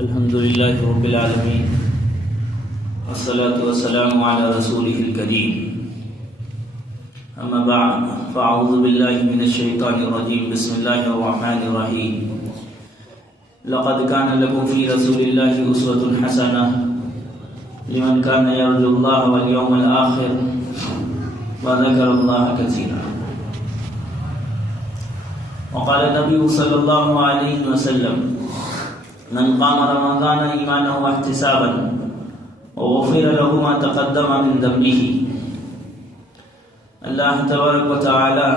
الحمد للہ رب العالمین والصلاة والسلام علی رسولہ الکریم اما بعد فاعوذ باللہ من الشیطان الرجیم بسم اللہ الرحمن الرحیم لقد كان لكم في رسول الله أسوة حسنة لمن كان يرجو الله واليوم الآخر وذكر الله كثيرا وقال النبي صلى الله عليه وسلم من قام رمضان ایمانا واحتسابا وغفر له ما تقدم من ذنبه. اللہ تبارک و تعالی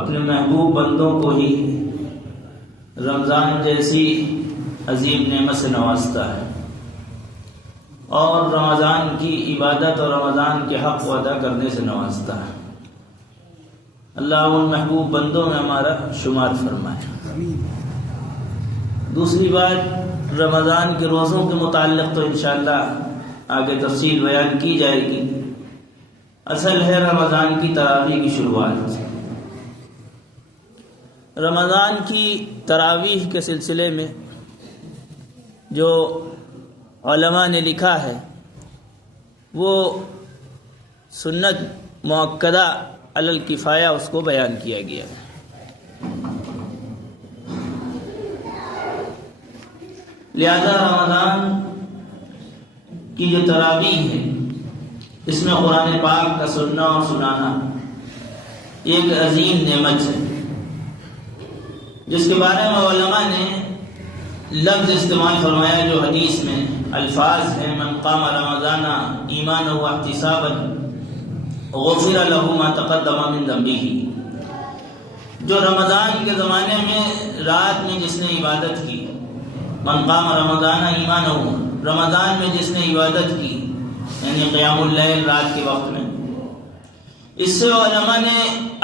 اپنے محبوب بندوں کو ہی رمضان جیسی عظیم نعمت سے نوازتا ہے اور رمضان کی عبادت اور رمضان کے حق کو ادا کرنے سے نوازتا ہے. اللہ ان محبوب بندوں میں ہمارا شمار فرمائے. دوسری بات، رمضان کے روزوں کے متعلق تو انشاءاللہ آگے تفصیل بیان کی جائے گی. اصل ہے رمضان کی تراویح کی شروعات. رمضان کی تراویح کے سلسلے میں جو علماء نے لکھا ہے وہ سنت مؤکدہ علی الکفایہ اس کو بیان کیا گیا ہے. لہذا رمضان کی جو تراویح ہے اس میں قرآن پاک کا سننا اور سنانا ایک عظیم نعمت ہے جس کے بارے میں علماء نے لفظ استعمال فرمایا جو حدیث میں الفاظ ہیں: من قام رمضان ایمانا واحتسابا غفر له ما تقدم من ذنبه. جو رمضان کے زمانے میں رات میں جس نے عبادت کی، من قام رمضان ایمانا، رمضان میں جس نے عبادت کی یعنی قیام اللیل رات کے وقت میں، اس سے علماء نے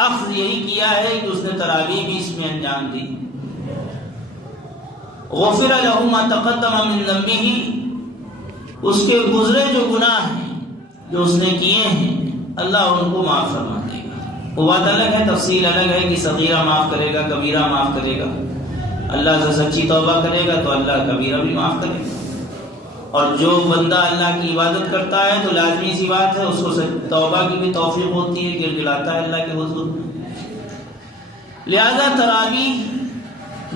اخذ یہی کیا ہے کہ اس نے تراویح بھی اس میں انجام دی. غفر له ما تقدم من ذنبه، اس کے گزرے جو گناہ ہیں جو اس نے کیے ہیں اللہ ان کو معاف فرما دے گا. وہ بات الگ ہے، تفصیل الگ ہے کہ صغیرہ معاف کرے گا، کبیرہ معاف کرے گا. اللہ سے سچی توبہ کرے گا تو اللہ کبیرہ بھی معاف کرے گا، اور جو بندہ اللہ کی عبادت کرتا ہے تو لازمی سی بات ہے اس کو توبہ کی بھی توفیق ہوتی ہے، گڑگڑاتا ہے اللہ کے حضور. لہذا تراویح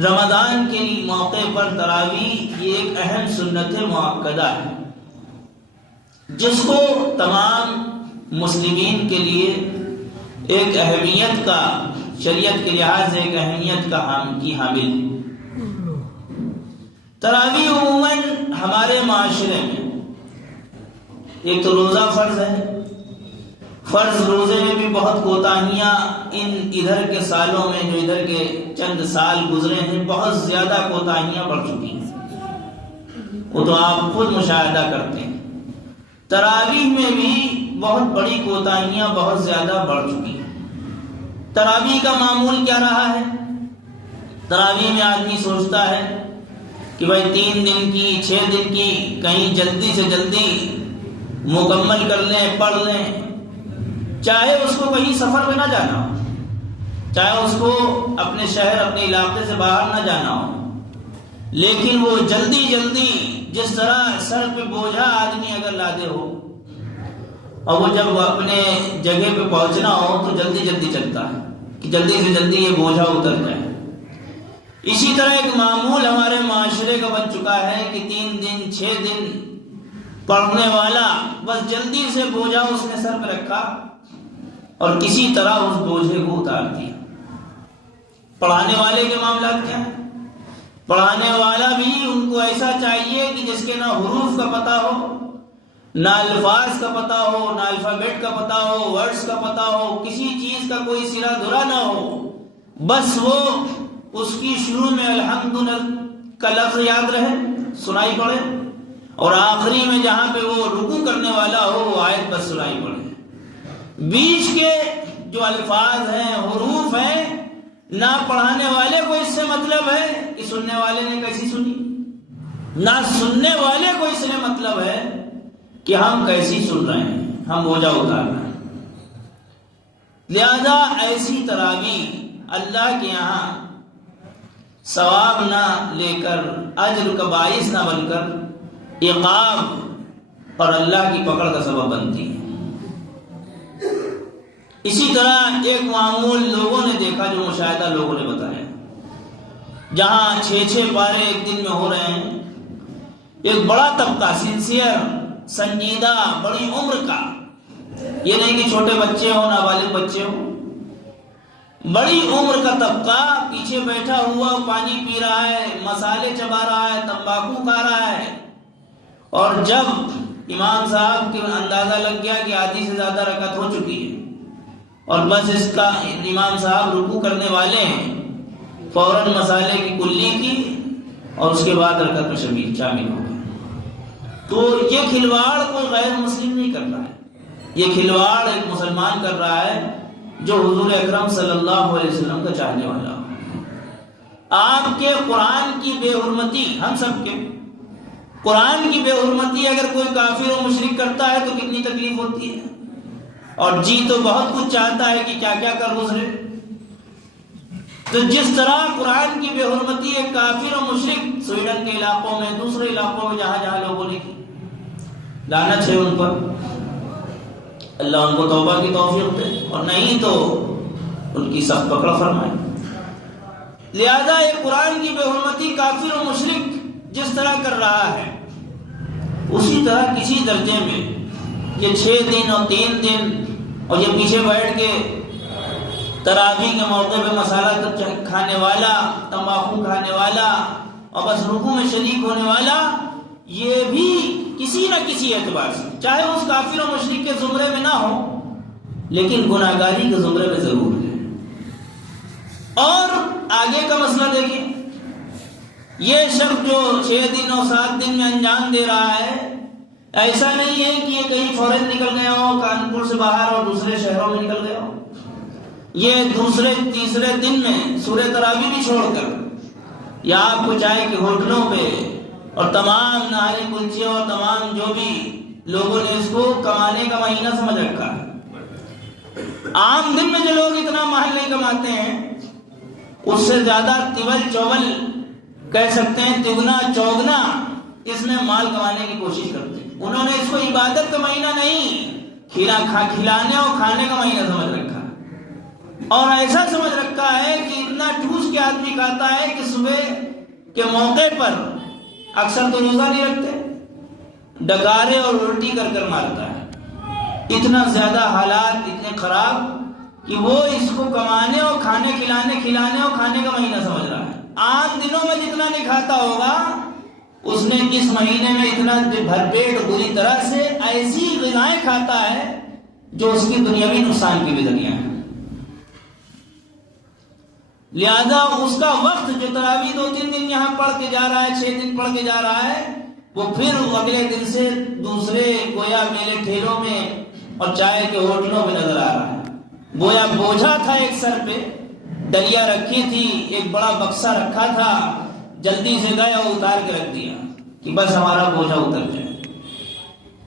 رمضان کے موقع پر تراویح یہ ایک اہم سنت مؤکدہ ہے جس کو تمام مسلمین کے لیے ایک اہمیت کا، شریعت کے لحاظ سے ایک اہمیت کا حامل. تراویح عموماً ہمارے معاشرے میں ایک تو روزہ فرض ہے، فرض روزے میں بھی بہت کوتاہیاں ادھر کے سالوں میں جو ادھر کے چند سال گزرے ہیں بہت زیادہ کوتاہیاں بڑھ چکی ہیں، وہ تو آپ خود مشاہدہ کرتے ہیں. تراویح میں بھی بہت بڑی کوتاہیاں بہت زیادہ بڑھ چکی ہیں. تراویح کا معمول کیا رہا ہے؟ تراویح میں آدمی سوچتا ہے کہ بھائی 3 دن کی 6 دن کی کہیں جلدی سے جلدی مکمل کر لیں، پڑھ لیں، چاہے اس کو کہیں سفر میں نہ جانا ہو، چاہے اس کو اپنے شہر اپنے علاقے سے باہر نہ جانا ہو، لیکن وہ جلدی جلدی جس طرح سر پہ بوجھا آدمی اگر لادے ہو اور وہ جب اپنے جگہ پہ پہنچنا ہو تو جلدی جلدی چلتا ہے کہ جلدی سے جلدی یہ بوجھا اتر جائے. اسی طرح ایک معمول ہمارے معاشرے کا بن چکا ہے کہ 3 دن 6 دن پڑھنے والا بس جلدی سے بوجھا اس نے سر پہ رکھا اور کسی طرح اس بوجھے کو اتار دیا. پڑھانے والے کے معاملات کیا ہیں؟ پڑھانے والا بھی ان کو ایسا چاہیے کہ جس کے نہ حروف کا پتہ ہو، نہ الفاظ کا پتہ ہو، نہ الفابیٹ کا پتہ ہو، ورڈز کا پتہ ہو، کسی چیز کا کوئی سرا دھرا نہ ہو، بس وہ اس کی شروع میں الحمدللہ کا لفظ یاد رہے، سنائی پڑے، اور آخری میں جہاں پہ وہ رکوع کرنے والا ہو وہ آیت بس سنائی پڑے. بیچ کے جو الفاظ ہیں، حروف ہیں، نہ پڑھانے والے کو اس سے مطلب ہے کہ سننے والے نے کیسی سنی، نہ سننے والے کو اس سے مطلب ہے کہ ہم کیسی سن رہے ہیں، ہم بوجھا اتار رہے ہیں. لہذا ایسی تراویح اللہ کے یہاں ثواب نہ لے کر، اجر کا باعث نہ بن کر عقاب اور اللہ کی پکڑ کا سبب بنتی ہے۔ اسی طرح ایک معمول لوگوں نے دیکھا، جو مشاہدہ لوگوں نے بتایا، جہاں 6 پارے ایک دن میں ہو رہے ہیں، ایک بڑا طبقہ سنسیئر، سنجیدہ، بڑی عمر کا، یہ نہیں کہ چھوٹے بچے ہوں، نابالغ بچے ہوں، بڑی عمر کا طبقہ پیچھے بیٹھا ہوا پانی پی رہا ہے، مسالے چبا رہا ہے، تمباکو کھا رہا ہے، اور جب امام صاحب کے اندازہ لگ گیا کہ آدھی سے زیادہ رکعت ہو چکی ہے اور بس اس کا امام صاحب رکوع کرنے والے ہیں، فوراً مسالے کی کلی کی اور اس کے بعد رکعت میں شامل ہو گئے۔ تو یہ کھلواڑ کوئی غیر مسلم نہیں کر رہا ہے، یہ کھلواڑ ایک مسلمان کر رہا ہے جو حضور اکرم صلی اللہ علیہ وسلم کا چاہنے والا ہو۔ آپ کے قرآن کی بے حرمتی، ہم سب کے قرآن کی بے حرمتی اگر کوئی کافر و مشرک کرتا ہے تو کتنی تکلیف ہوتی ہے، اور جی تو بہت کچھ چاہتا ہے کہ کیا کیا کر گزرے۔ تو جس طرح قرآن کی بے حرمتی ایک کافر و مشرک سویڈن کے علاقوں میں، دوسرے علاقوں میں جہاں جہاں لوگوں نے کی، لعنت ہے ان پر، اللہ ان کو توبہ کی توفیق دے، اور نہیں تو ان کی سخت پکڑ فرمائے۔ لہذا ایک قرآن کی بے حرمتی کافر و مشرک جس طرح کر رہا ہے، اسی طرح کسی درجے میں یہ 6 دن اور 3 دن اور یہ پیچھے بیٹھ کے تراویح کے موقع پہ مسالہ کھانے والا، تمباکو کھانے والا اور بس رکوع میں شریک ہونے والا، یہ بھی کسی نہ کسی اعتبار سے، چاہے اس کافر و مشرک کے زمرے میں نہ ہو، لیکن گناہگاری کے زمرے میں ضرور ہے۔ اور آگے کا مسئلہ دیکھیں، یہ شخص جو 6 دن اور 7 دن میں انجام دے رہا ہے، ایسا نہیں ہے کہ یہ کہیں فورن نکل گیا ہو، کانپور سے باہر اور دوسرے شہروں میں نکل گیا ہو، یہ دوسرے تیسرے دن میں سورہ تراویح بھی چھوڑ کر، یا آپ کو چاہے کہ ہوٹلوں پہ اور تمام نہاری کلچیوں اور تمام جو بھی لوگوں نے اس کو کمانے کا مہینہ سمجھ رکھا ہے، عام دن میں جو لوگ اتنا مال نہیں کماتے ہیں، اس سے زیادہ تول چول کہہ سکتے ہیں، تگنا چوگنا اس میں مال کمانے کی کوشش کرتے ہیں۔ انہوں نے اس کو عبادت کا مہینہ نہیں، کھلانے اور کھانے کا مہینہ سمجھ رکھا ہے، اور ایسا سمجھ رکھا ہے کہ اتنا ٹھوس کے آدمی کھاتا ہے کہ صبح کے موقع پر اکثر تو روزہ نہیں رکھتے، ڈکارے اور الٹی کر کر مارتا ہے۔ اتنا زیادہ حالات اتنے خراب کہ وہ اس کو کمانے اور کھلانے اور کھانے کا مہینہ سمجھ رہا ہے۔ عام دنوں میں جتنا نہیں کھاتا ہوگا، اس نے اس مہینے میں اتنا بھرپیٹ بری طرح سے ایسی غذائیں کھاتا ہے جو اس کی دنیاوی نقصان کی بھی ذریعہ ہے۔ لہذا اس کا وقت جو تراویح 2-3 دن یہاں پڑھ کے جا رہا ہے، 6 دن پڑھ کے جا رہا ہے، وہ پھر اگلے دن سے دوسرے گویا میلے ٹھیلوں میں اور چائے کے ہوٹلوں میں نظر آ رہا ہے۔ گویا بوجھا تھا ایک سر پہ، ڈلیا رکھی تھی، ایک بڑا بکسہ رکھا تھا، جلدی سے گئے اور اتار کے رکھ دیا کہ بس ہمارا بوجھا اتر جائے۔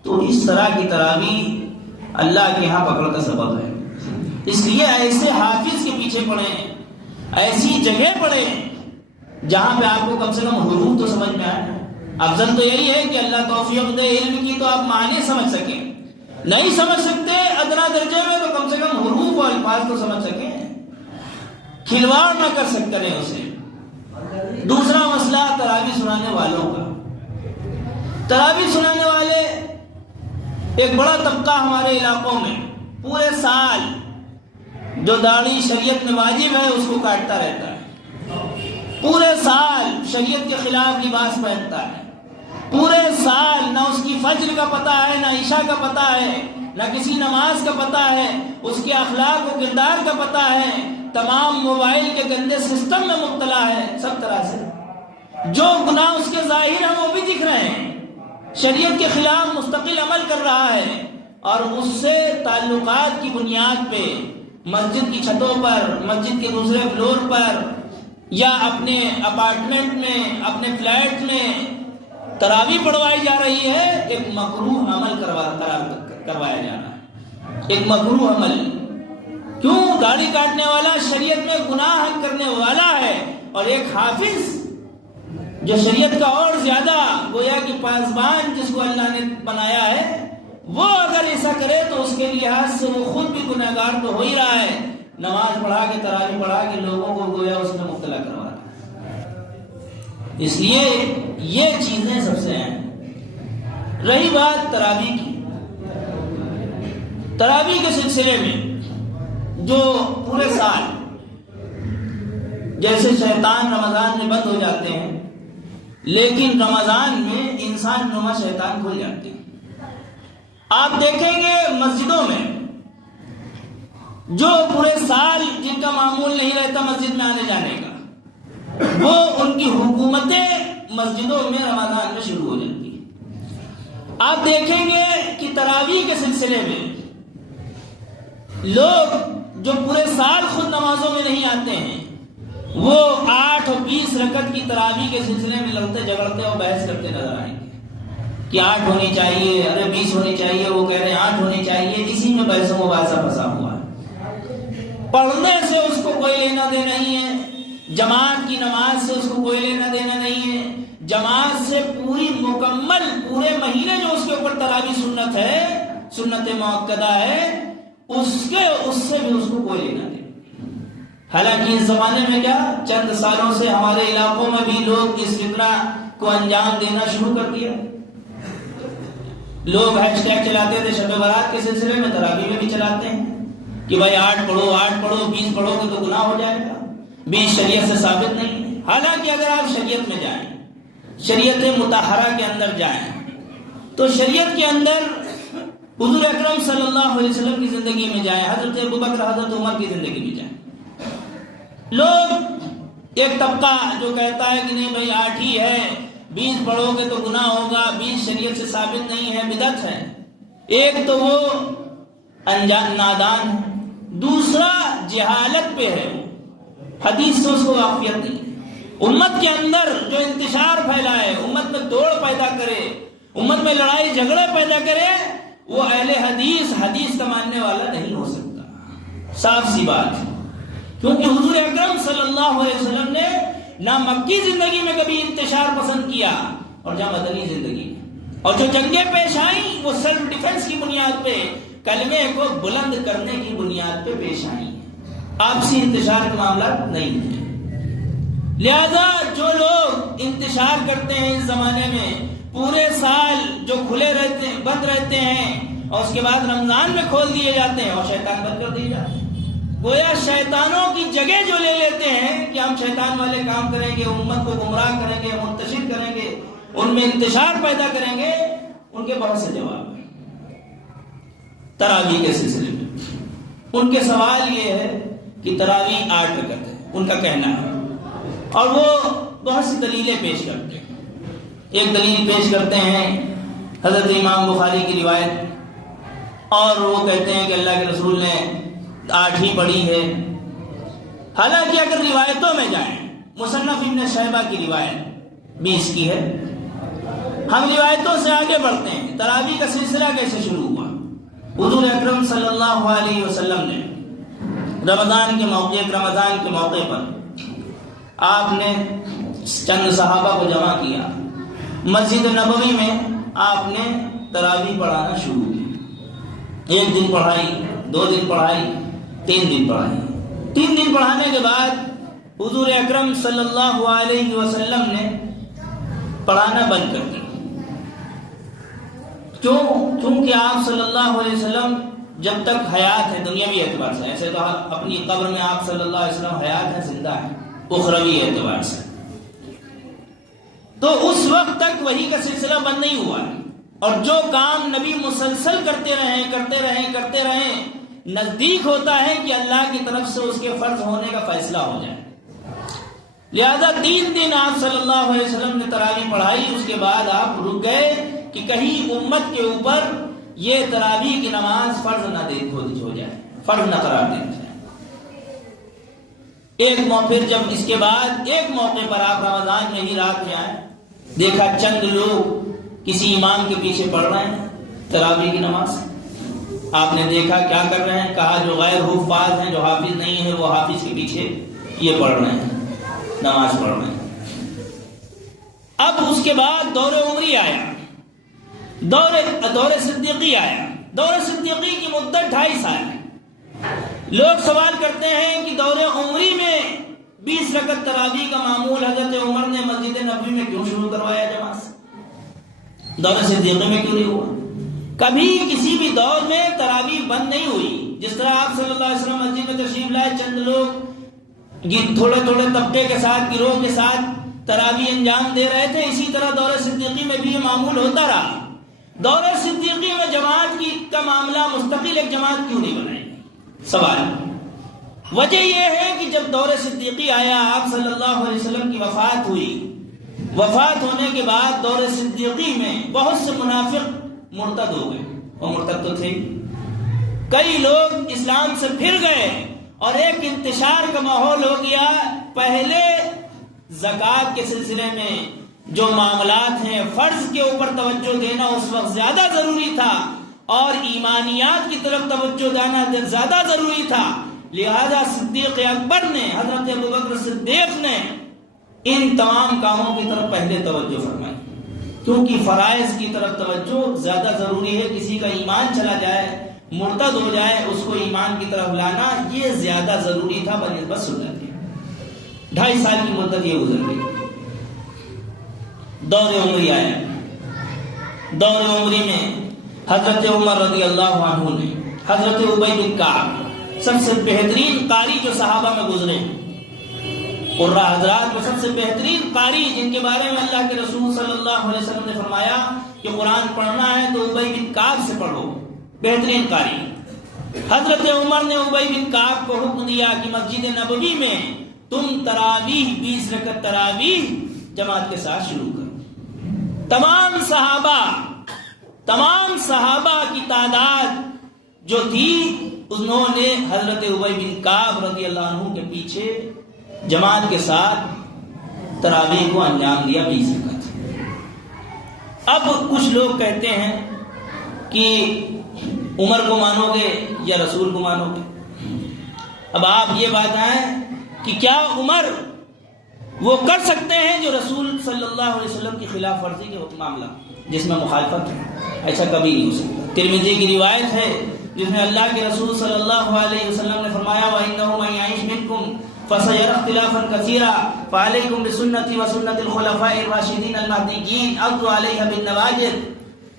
تو اس طرح کی تراویح اللہ کے ہاں پکڑ کا سبب ہے۔ اس لیے ایسے حافظ کے پیچھے پڑے، ایسی جگہ پڑے جہاں پہ آپ کو کم سے کم حروف تو سمجھ میں آئے۔ افضل تو یہی ہے کہ اللہ توفیق دے علم کی، تو آپ معنی سمجھ سکیں، نہیں سمجھ سکتے ادنا درجے میں تو کم سے کم حروف و الفاظ تو سمجھ سکیں، کھلواڑ نہ کر سکتے اسے۔ دوسرا مسئلہ تراویح سنانے والوں کا۔ تراویح سنانے والے ایک بڑا طبقہ ہمارے علاقوں میں پورے سال جو داڑھی شریعت میں واجب ہے اس کو کاٹتا رہتا ہے، پورے سال شریعت کے خلاف لباس پہنتا ہے، پورے سال نہ اس کی فجر کا پتہ ہے، نہ عشاء کا پتہ ہے، نہ کسی نماز کا پتہ ہے، اس کے اخلاق و کردار کا پتہ ہے، تمام موبائل کے گندے سسٹم میں مبتلا ہے، سب طرح سے جو گناہ اس کے ظاہر ہیں وہ بھی دکھ رہے ہیں، شریعت کے خلاف مستقل عمل کر رہا ہے، اور اس سے تعلقات کی بنیاد پہ مسجد کی چھتوں پر، مسجد کے دوسرے فلور پر، یا اپنے اپارٹمنٹ میں، اپنے فلیٹ میں تراویح پڑھوائی جا رہی ہے، ایک مکروہ عمل کروایا جانا ہے، ایک مکروہ عمل۔ کیوں؟ داڑھی کاٹنے والا شریعت میں گناہ کرنے والا ہے، اور ایک حافظ جو شریعت کا اور زیادہ گویا کہ پاسبان جس کو اللہ نے بنایا ہے، وہ اگر ایسا کرے تو اس کے لحاظ سے وہ خود بھی گنہگار تو ہو ہی رہا ہے، نماز پڑھا کے تراویح پڑھا کے لوگوں کو گویا اس میں مبتلا کروا رہا ہے۔ اس لیے یہ چیزیں سب سے اہم۔ رہی بات تراویح کی، تراویح کے سلسلے میں جو پورے سال جیسے شیطان رمضان میں بند ہو جاتے ہیں، لیکن رمضان میں انسان نما شیطان کھل جاتے ہیں۔ آپ دیکھیں گے مسجدوں میں جو پورے سال جن کا معمول نہیں رہتا مسجد میں آنے جانے کا، وہ ان کی حکومتیں مسجدوں میں رمضان میں شروع ہو جاتی ہیں۔ آپ دیکھیں گے کہ تراویح کے سلسلے میں لوگ جو پورے سال خود نمازوں میں نہیں آتے ہیں، وہ 8 اور 20 رکعت کی تراویح کے سلسلے میں لڑتے جھگڑتے اور بحث کرتے نظر آئیں گے کہ 8 ہونی چاہیے، ارے 20 ہونی چاہیے، وہ کہہ رہے ہیں 8 ہونی چاہیے۔ اسی میں بحث و مباحثہ پھنسا ہوا ہے۔ پڑھنے سے اس کو کوئی لینا دینا نہیں ہے، جماعت کی نماز سے اس کو کوئی لینا دینا نہیں ہے، جماعت سے پوری مکمل پورے مہینے جو اس کے اوپر تراویح سنت ہے، سنت مؤکدہ ہے، اس سے بھی اس کو کوئی لینا دینا۔ حالانکہ اس زمانے میں کیا چند سالوں سے ہمارے علاقوں میں بھی لوگ اس فطرہ کو انجام دینا شروع کر دیا۔ لوگ ہیش ٹیگ چلاتے تھے شب برات کے سلسلے میں، تراویح میں بھی چلاتے ہیں کہ بھائی 8 پڑھو 8 پڑھو، 20 پڑھو گے تو گناہ ہو جائے گا، 20 شریعت سے ثابت نہیں ہے۔ حالانکہ اگر آپ شریعت میں جائیں، شریعت مطہرہ کے اندر جائیں، تو شریعت کے اندر حضور اکرم صلی اللہ علیہ وسلم کی زندگی میں جائیں، حضرت ابوبکر حضرت عمر کی زندگی میں جائیں، لوگ ایک طبقہ جو کہتا ہے کہ نہیں بھائی 8 ہی ہے، 20 پڑھو گے تو گناہ ہوگا، 20 شریعت سے ثابت نہیں ہے، بدعت ہے۔ ایک تو وہ انجان نادان ہے، دوسرا جہالت پہ ہے، حدیث سے اس کو واقفیت نہیں۔ امت کے اندر جو انتشار پھیلائے، امت میں دوڑ پیدا کرے، امت میں لڑائی جھگڑے پیدا کرے، وہ اہل حدیث کا ماننے والا نہیں ہو سکتا۔ صاف سی بات ہے، کیونکہ حضور اکرم صلی اللہ علیہ وسلم نے نہ مکی زندگی میں کبھی انتشار پسند کیا اور نہ مدنی زندگی میں، اور جو جنگیں پیش آئیں وہ سیلف ڈیفنس کی بنیاد پہ، کلمے کو بلند کرنے کی بنیاد پہ پیش آئی ہیں، آپسی انتشار کے معاملات نہیں ہیں۔ لہذا جو لوگ انتشار کرتے ہیں اس زمانے میں، پورے سال جو کھلے رہتے ہیں، بند رہتے ہیں، اور اس کے بعد رمضان میں کھول دیے جاتے ہیں اور شیطان بند کر دیے جاتے ہیں، گویا شیطانوں کی جگہ جو لے لیتے ہیں کہ ہم شیطان والے کام کریں گے، امت کو گمراہ کریں گے، منتشر کریں گے، ان میں انتشار پیدا کریں گے، ان کے بہت سے جواب ہیں۔ تراویح کے سلسلے میں ان کے سوال یہ ہے کہ تراویح 8 رکعت ہے، ان کا کہنا ہے، اور وہ بہت سی دلیلیں پیش کرتے ہیں۔ ایک دلیل پیش کرتے ہیں حضرت امام بخاری کی روایت، اور وہ کہتے ہیں کہ اللہ کے رسول نے 8 ہی پڑھی ہے۔ حالانکہ اگر روایتوں میں جائیں، مصنف ابن شیبہ کی روایت 20 کی ہے، ہم روایتوں سے آگے بڑھتے ہیں۔ تراویح کا سلسلہ کیسے شروع ہوا؟ حضور اکرم صلی اللہ علیہ وسلم نے رمضان کے موقع پر آپ نے چند صحابہ کو جمع کیا، مسجد نبوی میں آپ نے تراویح پڑھانا شروع کی۔ 1 دن پڑھائی، 2 دن پڑھائی، 3 دن پڑھائی۔ 3 دن پڑھانے کے بعد حضور اکرم صلی اللہ علیہ وسلم نے پڑھانا بند کر دیا۔ کیونکہ آپ صلی اللہ علیہ وسلم جب تک حیات ہے دنیاوی اعتبار سے، ایسے تو اپنی قبر میں آپ صلی اللہ علیہ وسلم حیات ہیں، زندہ ہیں اخروی اعتبار سے، تو اس وقت تک وحی کا سلسلہ بند نہیں ہوا ہے، اور جو کام نبی مسلسل کرتے رہے نزدیک ہوتا ہے کہ اللہ کی طرف سے اس کے فرض ہونے کا فیصلہ ہو جائے۔ لہذا 3 دن آپ صلی اللہ علیہ وسلم نے تراویح پڑھائی، اس کے بعد آپ رک گئے کہ کہیں امت کے اوپر یہ تراویح کی نماز فرض نہ ہو جائے، فرض نہ قرار دے جائے۔ پھر جب اس کے بعد ایک موقع پر آپ رمضان میں ہی رات میں آئے، دیکھا چند لوگ کسی امام کے پیچھے پڑھ رہے ہیں تراویح کی نماز۔ آپ نے دیکھا کیا کر رہے ہیں، کہا جو غیر حفاظ ہیں، جو حافظ نہیں ہے، وہ حافظ کے پیچھے یہ پڑھ رہے ہیں۔ نماز پڑھ رہے ہیں۔ اب اس کے بعد دور عمری آیا، دور صدیقی آیا۔ دور صدیقی کی مدت 2.5 سال ہے۔ لوگ سوال کرتے ہیں کہ دور عمری میں 20 رکعت تراویح کا معمول حضرت عمر نے مسجد نبوی میں کیوں شروع کروایا جماعت سے؟ دور صدیقی میں کیوں نہیں ہوا؟ کبھی کسی بھی دور میں تراویح بند نہیں ہوئی۔ جس طرح آپ صلی اللہ علیہ وسلم مسجد میں تشریف لائے، چند لوگ تھوڑے تھوڑے طبقے کے ساتھ، گروہ کے ساتھ تراویح انجام دے رہے تھے، اسی طرح دور صدیقی میں بھی یہ معمول ہوتا رہا۔ دور صدیقی میں جماعت کا معاملہ مستقل ایک جماعت کیوں نہیں بنائی؟ سوال۔ وجہ یہ ہے کہ جب دور صدیقی آیا، آپ صلی اللہ علیہ وسلم کی وفات ہوئی، وفات ہونے کے بعد دور صدیقی میں بہت سے منافق مرتد ہو گئے، وہ مرتد تو تھے، کئی لوگ اسلام سے پھر گئے اور ایک انتشار کا ماحول ہو گیا۔ پہلے زکوٰۃ کے سلسلے میں جو معاملات ہیں، فرض کے اوپر توجہ دینا اس وقت زیادہ ضروری تھا اور ایمانیات کی طرف توجہ دینا زیادہ ضروری تھا، لہذا صدیق اکبر نے، حضرت ابوبکر صدیق نے ان تمام کاموں کی طرف پہلے توجہ فرمائی، کیونکہ فرائض کی طرف توجہ زیادہ ضروری ہے۔ کسی کا ایمان چلا جائے، مرتد ہو جائے، اس کو ایمان کی طرف لانا یہ زیادہ ضروری تھا بنسبت سنت کے۔ 2.5 سال کی مدت یہ گزر گئی۔ دور عمری آیا۔ دور عمری میں حضرت عمر رضی اللہ عنہ نے حضرت ابی بن کعب، سب سے بہترین قاری جو صحابہ میں گزرے، قرہ حضرات میں سب سے بہترین قاری جن کے بارے میں اللہ کے رسول صلی اللہ علیہ وسلم نے فرمایا کہ قرآن پڑھنا ہے تو ابی بن کعب سے پڑھو، بہترین قاری۔ حضرت عمر نے ابی بن کعب کو حکم دیا کہ مسجد نبوی میں تم تراویح 20 رکعت تراویح جماعت کے ساتھ شروع کرو۔ تمام صحابہ کی تعداد جو تھی، انہوں نے حضرت ابی بن کعب رضی اللہ عنہ کے پیچھے جماعت کے ساتھ تراویح کو انجام دیا 20 رکعت۔ اب کچھ لوگ کہتے ہیں کہ عمر کو مانو گے یا رسول کو مانو گے؟ اب آپ یہ بتائیں کہ کیا عمر وہ کر سکتے ہیں جو رسول صلی اللہ علیہ وسلم کی خلاف ورزی کے معاملہ جس میں مخالفت ہے؟ ایسا کبھی نہیں ہو سکتا۔ ترمذی کی روایت ہے جس میں اللہ کے رسول صلی اللہ علیہ وسلم نے فرمایا وَإِنَّهُ مَن يَعِشْ مِنكُمْ فَسَيَرَى اخْتِلَافًا كَثِيرًا فَعَلَيْكُمْ بِسُنَّتِي وَسُنَّتِ الْخُلَفَاءِ الرَّاشِدِينَ الْمَهْدِيِّينَ عَضُّوا عَلَيْهَا بِالنَّوَاجِذِ،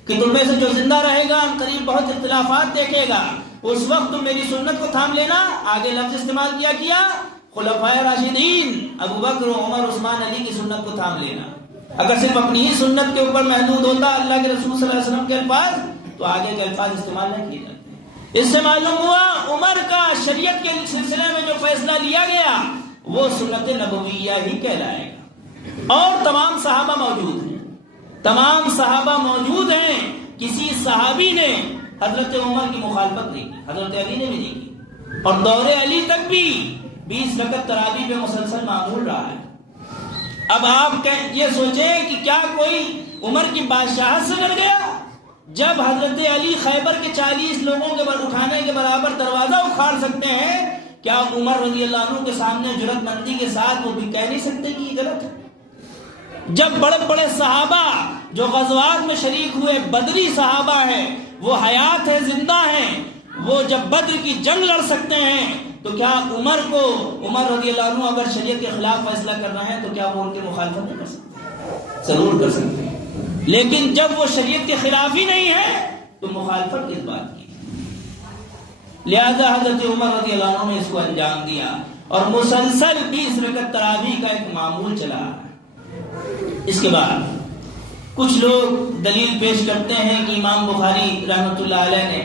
کہ تم میں سے جو زندہ رہے گا قریب بہت اختلافات دیکھے گا، اس وقت تم میری سنت کو تھام لینا۔ آگے لفظ استعمال کیا خلفائے راشدین ابو بکر، عمر، عثمان، علی کی سنت کو تھام لینا۔ اگر صرف اپنی ہی سنت کے اوپر محدود ہوتا اللہ کے رسول صلی اللہ علیہ وسلم کے الفاظ، تو آگے کے الفاظ استعمال نہیں کیے جاتے۔ اس سے معلوم ہوا عمر کا شریعت کے سلسلے میں جو فیصلہ لیا گیا وہ سنت نبویہ ہی کہلائے گا۔ اور تمام صحابہ موجود ہیں، تمام صحابہ موجود ہیں، کسی صحابی نے حضرت عمر کی مخالفت نہیں کی، حضرت علی نے بھی نہیں کی، اور دور علی تک بھی 20 رکعت تراویح پہ مسلسل معمول رہا ہے۔ اب آپ یہ سوچیں کہ کیا کوئی عمر کی بادشاہت سے ڈر گیا؟ جب حضرت علی خیبر کے 40 لوگوں کے اٹھانے کے برابر دروازہ اکھاڑ سکتے ہیں، کیا عمر رضی اللہ عنہ کے سامنے جرأت مندی کے ساتھ وہ بھی کہہ نہیں سکتے کہ یہ غلط ہے؟ جب بڑے بڑے صحابہ جو غزوات میں شریک ہوئے، بدری صحابہ ہیں، وہ حیات ہے، زندہ ہیں، وہ جب بدر کی جنگ لڑ سکتے ہیں، تو کیا عمر رضی اللہ عنہ اگر شریعت کے خلاف فیصلہ کرنا ہے تو کیا وہ ان کے مخالفت نہیں کر سکتے؟ ضرور کر سکتے ہیں، لیکن جب وہ شریعت کے خلاف ہی نہیں ہے تو مخالفت کس بات کی؟ لہذا حضرت عمر رضی اللہ عنہ نے اس کو انجام دیا اور مسلسل 20 رکعت تراویح کا ایک معمول چلا۔ اس کے بعد کچھ لوگ دلیل پیش کرتے ہیں کہ امام بخاری رحمۃ اللہ علیہ نے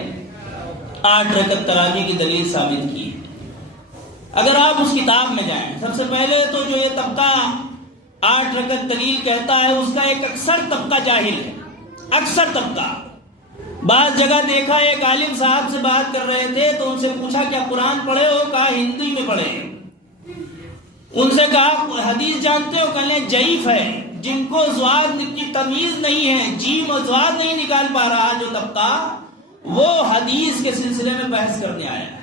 8 رکعت تراویح کی دلیل ثابت کی۔ اگر آپ اس کتاب میں جائیں، سب سے پہلے تو جو یہ طبقہ 8 رکعت دلیل کہتا ہے اس کا ایک اکثر طبقہ جاہل ہے، اکثر طبقہ۔ بعض جگہ دیکھا ایک عالم صاحب سے بات کر رہے تھے تو ان سے پوچھا کیا قرآن پڑھے ہو؟ کہا ہندی میں پڑھے۔ ان سے کہا حدیث جانتے ہو؟ کہنے ضعیف ہے۔ جن کو زواد کی تمیز نہیں ہے، جیم اور زواد نہیں نکال پا رہا جو طبقہ، وہ حدیث کے سلسلے میں بحث کرنے آیا ہے۔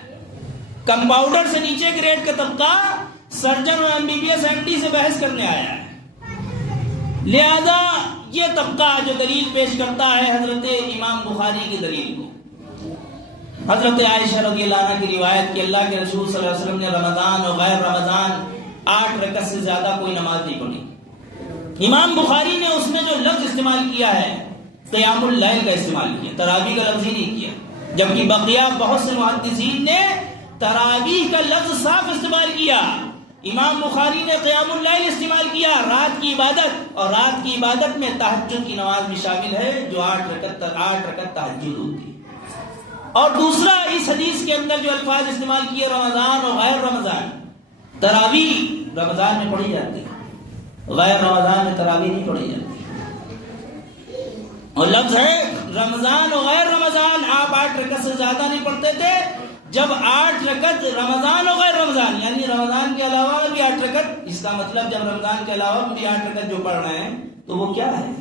کمپاؤنڈر سے نیچے گریڈ کا طبقہ سرجن اور MBBS MD سے بحث کرنے آیا ہے. لہذا یہ طبقہ جو دلیل پیش کرتا ہے حضرت امام بخاری کی دلیل کو، حضرت عائشہ رضی اللہ عنہ کی روایت کہ اللہ کے رسول صلی اللہ علیہ وسلم نے رمضان اور غیر رمضان 8 رکعت سے زیادہ کوئی نماز نہیں پڑھی. امام بخاری نے اس میں جو لفظ استعمال کیا ہے قیام اللیل کا استعمال کیا، تراویح کا لفظ ہی نہیں کیا، جبکہ بقیہ بہت سے محدثین نے تراویح کا لفظ صاف استعمال کیا. امام بخاری نے قیام اللیل استعمال کیا، رات کی عبادت، اور رات کی عبادت میں تہجد کی نماز بھی شامل ہے جو 8 رکعت تہجد ہوتی ہے. اور دوسرا اس حدیث کے اندر جو الفاظ استعمال کیے رمضان اور غیر رمضان، تراویح رمضان میں پڑھی جاتی ہے، غیر رمضان میں تراویح نہیں پڑھی جاتی. اور لفظ ہے رمضان اور غیر رمضان، آپ 8 رکعت سے زیادہ نہیں پڑھتے تھے. جب 8 رکعت رمضان اور غیر رمضان یعنی رمضان کے علاوہ بھی 8 رکعت، اس کا مطلب جب رمضان کے علاوہ بھی 8 رکعت جو پڑھ رہے ہیں تو وہ کیا ہے؟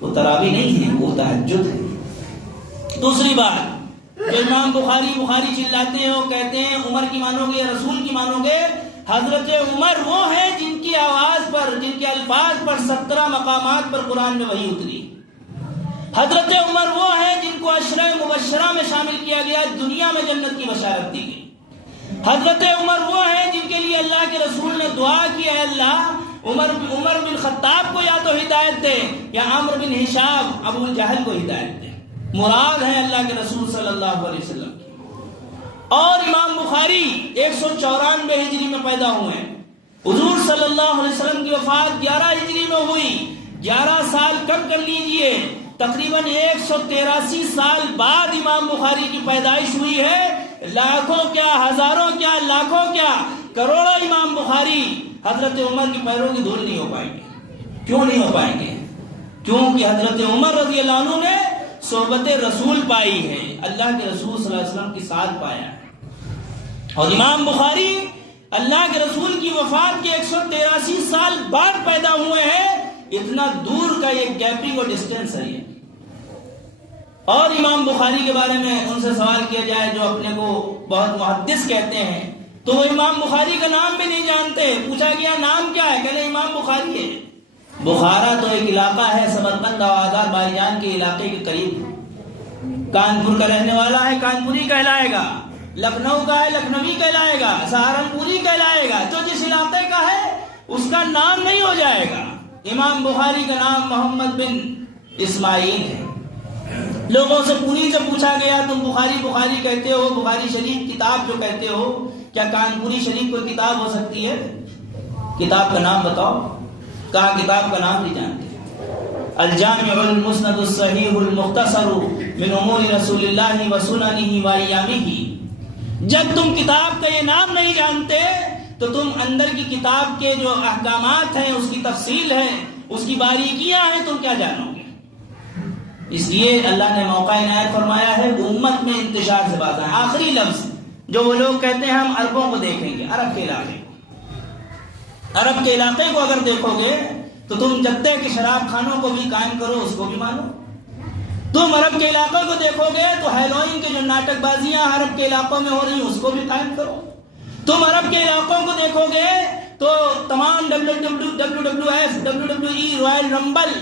وہ تراویح نہیں ہے، وہ تہجد ہے. دوسری بات جو امام بخاری چلاتے ہیں، وہ کہتے ہیں عمر کی مانو گے یا رسول کی مانو گے؟ حضرت عمر وہ ہیں جن کی آواز پر، جن کے الفاظ پر 17 مقامات پر قرآن میں وحی اتری. حضرت عمر وہ ہیں جن کو عشرہ مبشرہ میں شامل کیا گیا، دنیا میں جنت کی بشارت دی گئی. حضرت عمر وہ ہیں جن کے لیے اللہ کے رسول نے دعا کی، اے اللہ عمر بن خطاب کو یا تو ہدایت دے یا عمرو بن ہشام ابو جہل کو ہدایت دے. مراد ہے اللہ کے رسول صلی اللہ علیہ وسلم کی. اور امام بخاری 194 ہجری میں پیدا ہوئے ہیں. حضور صلی اللہ علیہ وسلم کی وفات 11 ہجری میں ہوئی. 11 سال کم کر لیجئے، تقریباً 183 سال بعد امام بخاری کی پیدائش ہوئی ہے. لاکھوں کیا، ہزاروں کیا، لاکھوں کیا، کروڑوں امام بخاری حضرت عمر کی پیروں کی دھول نہیں ہو پائیں گے. کیوں نہیں ہو پائیں گے؟ کیونکہ حضرت عمر رضی اللہ عنہ نے صحبت رسول پائی ہے، اللہ کے رسول صلی اللہ علیہ وسلم کے ساتھ پایا ہے. اور امام بخاری اللہ کے رسول کی وفات کے 183 سال بعد پیدا ہوئے ہیں. اتنا دور کا یہ گیپنگ اور ڈسٹینس ہے یہ. اور امام بخاری کے بارے میں ان سے سوال کیا جائے جو اپنے کو بہت محدث کہتے ہیں، تو وہ امام بخاری کا نام بھی نہیں جانتے. پوچھا گیا نام کیا ہے، کہتے امام بخاری ہے. بخارا تو ایک علاقہ ہے سمرقند اور آذر بائی جان کے علاقے کے قریب. کانپور کا رہنے والا ہے، کانپوری کہلائے گا. لکھنؤ کا ہے، لکھنوی کہلائے گا. سہارنپوری کہلائے گا. جو جس علاقے کا ہے اس کا نام نہیں ہو جائے گا. امام بخاری کا نام محمد بن اسماعیل ہے. لوگوں سے پوری سے پوچھا گیا تم بخاری کہتے ہو، بخاری شریف کتاب جو کہتے ہو، کیا کانپوری شریف کوئی کتاب ہو سکتی ہے؟ کتاب کا نام بتاؤ. کہا کتاب کا نام نہیں جانتے. الجامع المسند الصحیح المختصر من امور رسول اللہ و سننہ و ایامہ. جب تم کتاب کا یہ نام نہیں جانتے تو تم اندر کی کتاب کے جو احکامات ہیں، اس کی تفصیل ہے، اس کی باریکیاں ہیں، تم کیا جانو گے؟ اس لیے اللہ نے موقع عنایت فرمایا ہے امت میں انتشار سے بات ہے. آخری لفظ جو وہ لوگ کہتے ہیں ہم عربوں کو دیکھیں گے، عرب کے علاقے کو اگر دیکھو گے تو تم جدہ کے شراب خانوں کو بھی قائم کرو، اس کو بھی مانو. تم عرب کے علاقوں کو دیکھو گے تو ہیلوئن کے جو ناٹک بازیاں عرب کے علاقوں میں ہو رہی ہیں اس کو بھی قائم کرو. تم عرب کے علاقوں کو دیکھو گے تو تمام WWF WWE رائل رمبل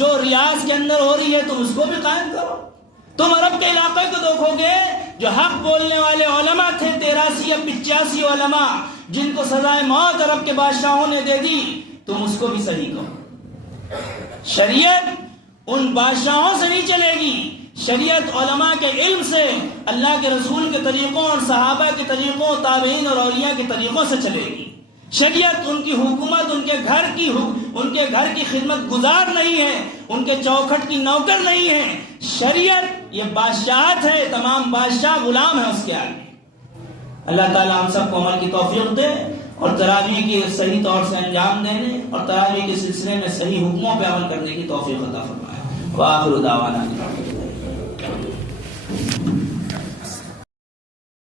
جو ریاض کے اندر ہو رہی ہے تم اس کو بھی قائم کرو. تم عرب کے علاقے کو دیکھو گے جو حق بولنے والے علماء تھے 83 یا 85 علماء جن کو سزائے موت عرب کے بادشاہوں نے دے دی، تم اس کو بھی صحیح کہو. شریعت ان بادشاہوں سے نہیں چلے گی، شریعت علماء کے علم سے، اللہ کے رسول کے طریقوں اور صحابہ کے طریقوں، تابعین اور اولیاء کے طریقوں سے چلے گی. شریعت ان کی حکومت ان کے گھر کی خدمت گزار نہیں ہے، ان کے چوکھٹ کی نوکر نہیں ہے. شریعت یہ بادشاہت ہے، تمام بادشاہ غلام ہیں اس کے آگے. اللہ تعالی ہم سب کو عمل کی توفیق دے اور تراویح کی صحیح طور سے انجام دینے اور تراویح کے سلسلے میں صحیح حکموں پہ عمل کرنے کی توفیق عطا فرمائے. وآخر دعوانا